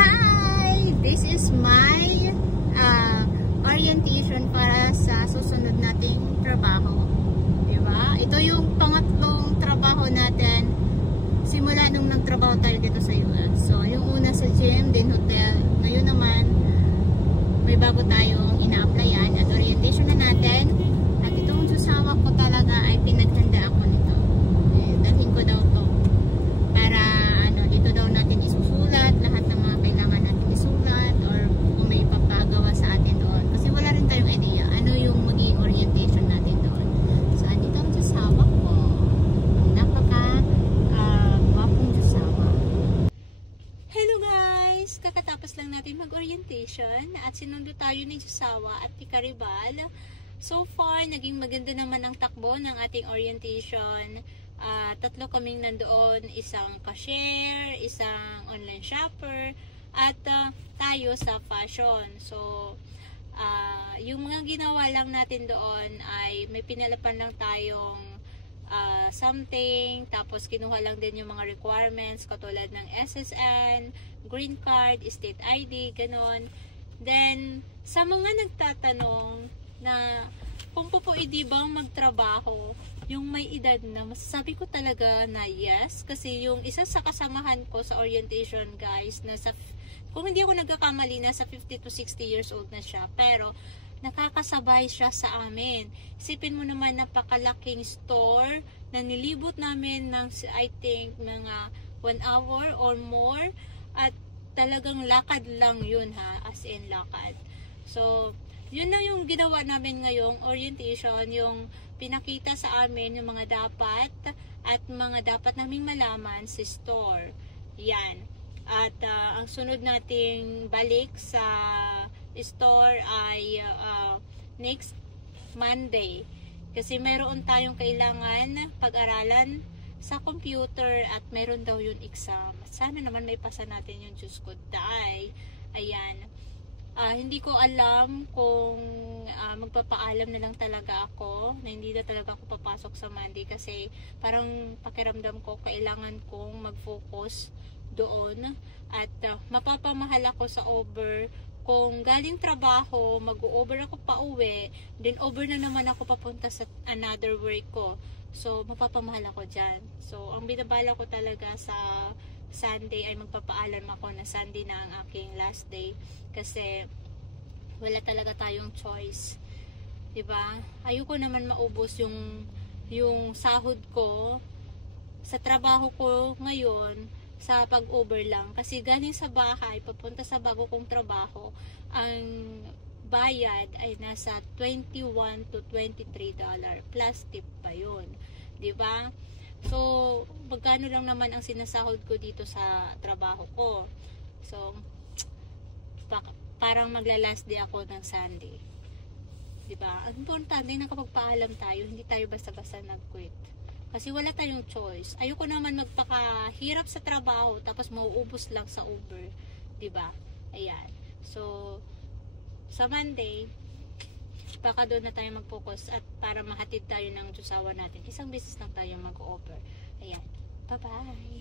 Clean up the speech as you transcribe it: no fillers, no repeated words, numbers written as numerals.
Hi! This is my orientation para sa susunod nating trabaho. Diba? Ito yung pangatlong trabaho natin simula nung nagtrabaho tayo dito sa US. So, yung una sa gym, then hotel. Ngayon naman, may bago tayong ina-applyan at orientation na natin. At itong susawa ko talaga ay pinaghanda ako nito. Dalhin ko daw to para dito daw natin isusulat lahat ng mga kailangan natin isulat or kung may papagawa sa atin doon. Kasi wala rin tayong idea ano yung magiging orientation natin doon. So, andito ang susawa ko. Wapong susawa. Hello guys! Kakatapos lang natin mag-orientation at sinundo tayo ni Susawa at ni Karibal. So far, naging maganda naman ang takbo ng ating orientation. Tatlo kaming nandoon, isang cashier, isang online shopper, at tayo sa fashion. So, yung mga ginawa lang natin doon ay may pinalapan lang tayong something, tapos kinuha lang din yung mga requirements katulad ng SSN, green card, state ID, ganon. Then, sa mga nagtatanong na kung pwede bang magtrabaho yung may edad na, masasabi ko talaga na yes, kasi yung isa sa kasamahan ko sa orientation guys, kung hindi ako nagkakamali, nasa 50 to 60 years old na siya, pero nakakasabay siya sa amin. Isipin mo naman, napakalaking store na nilibot namin ng I think mga 1 hour or more, at talagang lakad lang yun ha, as in lakad. So, yun na yung ginawa namin ngayong orientation, yung pinakita sa amin yung mga dapat at mga dapat naming malaman sa store. Yan. At ang sunod nating balik sa store ay next Monday. Kasi mayroon tayong kailangan pag-aralan sa computer at mayroon daw yung exam. Sana naman may pasa natin yung Diyos ko. Ayan. Hindi ko alam kung magpapaalam na lang talaga ako na hindi na talaga ako papasok sa Monday kasi parang pakiramdam ko kailangan kong mag-focus doon at mapapamahal ako sa over. Kung galing trabaho, mag-over ako pa uwi, then over na naman ako papunta sa another work ko. So, mapapamahal ako dyan. So, ang binabala ko talaga sa Sunday ay magpapaalam ako na Sunday na ang aking last day kasi wala talaga tayong choice, diba? Ayoko naman maubos yung sahod ko sa trabaho ko ngayon sa pag-over lang kasi galing sa bahay papunta sa bago kong trabaho, ang bayad ay nasa $21 to $23 plus tip pa yun, diba? So, magkano lang naman ang sinasahod ko dito sa trabaho ko. So, parang magla-last day ako ng Sunday. Diba? Ang importante, nakapagpaalam tayo, hindi tayo basta-basta nag-quit. Kasi wala tayong choice. Ayoko naman magpakahirap sa trabaho, tapos mauubos lang sa Uber. Diba? Ayan. So, sa Monday, baka doon na tayo mag-focus at para mahatid tayo ng Diyosawa natin. Isang beses lang tayo mag-over. Ayan. Bye-bye!